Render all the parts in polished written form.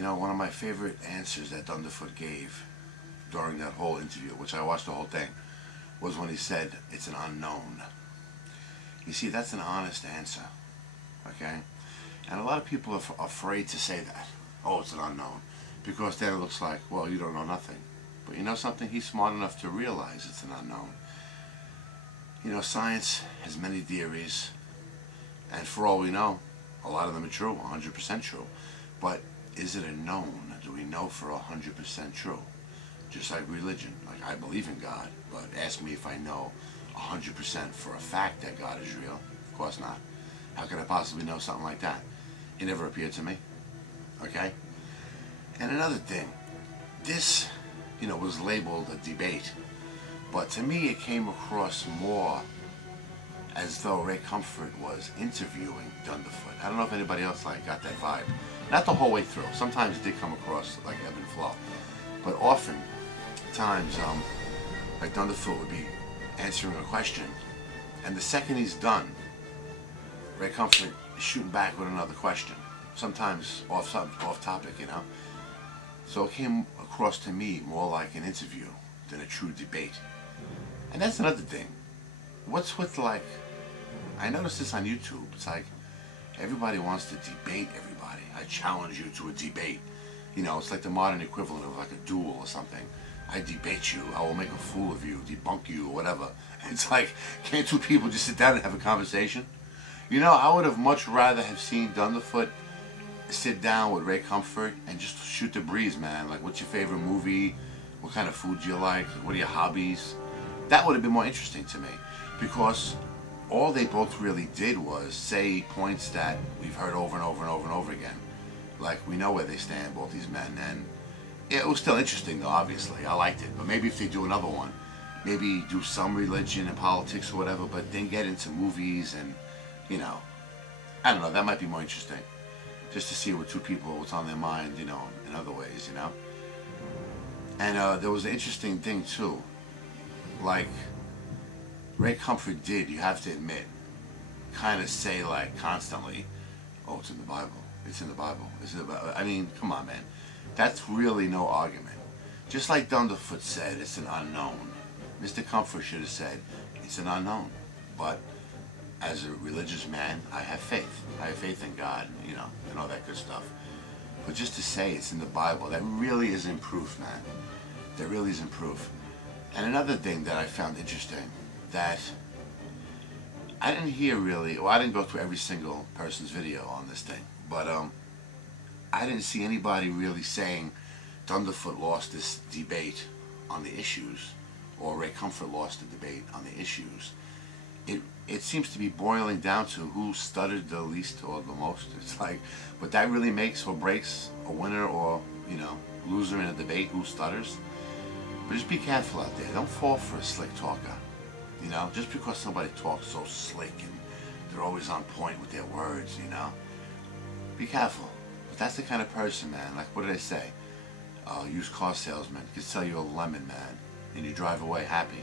You know, one of my favorite answers that Thunderfoot gave during that whole interview, which I watched the whole thing, was when he said, it's an unknown. You see, that's an honest answer, okay? And a lot of people are afraid to say that. Oh, it's an unknown. Because then it looks like, well, you don't know nothing. But you know something? He's smart enough to realize it's an unknown. You know, science has many theories, and for all we know, a lot of them are true, 100% true. But is it a known? Do we know for 100% true? Just like religion. Like, I believe in God, but ask me if I know 100% for a fact that God is real. Of course not. How could I possibly know something like that? It never appeared to me. Okay? And another thing, this, you know, was labeled a debate, but to me it came across more as though Ray Comfort was interviewing Thunderfoot. I don't know if anybody else got that vibe. Not the whole way through. Sometimes it did come across like ebb and flow, but often times like Thunderfoot would be answering a question, and the second he's done, Ray Comfort is shooting back with another question. Sometimes off topic, you know. So it came across to me more like an interview than a true debate. And that's another thing. What's with, like, I noticed this on YouTube. It's like everybody wants to debate everybody. I challenge you to a debate. You know, it's like the modern equivalent of like a duel or something. I debate you. I will make a fool of you, debunk you, or whatever. It's like, can't two people just sit down and have a conversation? You know, I would have much rather have seen Thunderfoot sit down with Ray Comfort and just shoot the breeze, man. Like, what's your favorite movie? What kind of food do you like? What are your hobbies? That would have been more interesting to me, because all they both really did was say points that we've heard over and over and over and over again. Like, we know where they stand, both these men, and it was still interesting though, obviously. I liked it, but maybe if they do another one, maybe do some religion and politics or whatever, but then get into movies and, you know, I don't know, that might be more interesting. Just to see what two people, what's on their mind, you know, in other ways, you know. And there was an interesting thing too. Like, Ray Comfort did, you have to admit, kind of say like constantly, oh, it's in the Bible, it's in the Bible, it's in the Bible. I mean, come on, man. That's really no argument. Just like Thunderfoot said, it's an unknown. Mr. Comfort should have said, it's an unknown. But as a religious man, I have faith. I have faith in God, you know, and all that good stuff. But just to say it's in the Bible, that really isn't proof, man. That really isn't proof. And another thing that I found interesting, that I didn't hear really, well, I didn't go through every single person's video on this thing, but I didn't see anybody really saying Thunderfoot lost this debate on the issues, or Ray Comfort lost the debate on the issues. It seems to be boiling down to who stuttered the least or the most. It's like, but that really makes or breaks a winner or, you know, loser in a debate, who stutters. But just be careful out there. Don't fall for a slick talker. You know, just because somebody talks so slick and they're always on point with their words, you know. Be careful. But that's the kind of person, man. Like, what did I say? Used car salesman can sell you a lemon, man, and you drive away happy.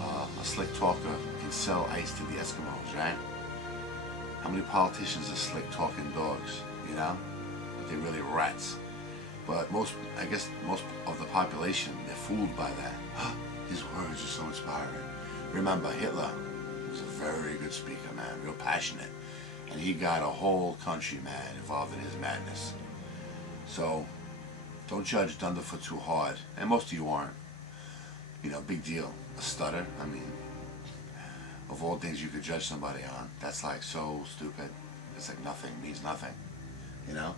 A slick talker can sell ice to the Eskimos, right? How many politicians are slick talking dogs, you know? But they're really rats. But I guess most of the population, they're fooled by that. His words are so inspiring. Remember, Hitler was a very good speaker, man, real passionate. And he got a whole country, man, involved in his madness. So, don't judge Thunderfoot too hard. And most of you aren't. You know, big deal. A stutter, I mean, of all things you could judge somebody on, that's like so stupid. It's like nothing, means nothing, you know?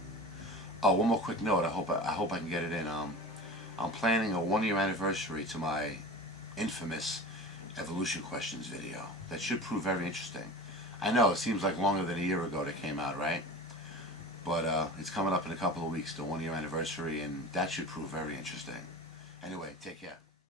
Oh, one more quick note, I hope I can get it in. I'm planning a 1-year anniversary to my infamous evolution questions video. That should prove very interesting. I know, it seems like longer than a year ago that came out, right? But it's coming up in a couple of weeks, the 1-year anniversary, and that should prove very interesting. Anyway, take care.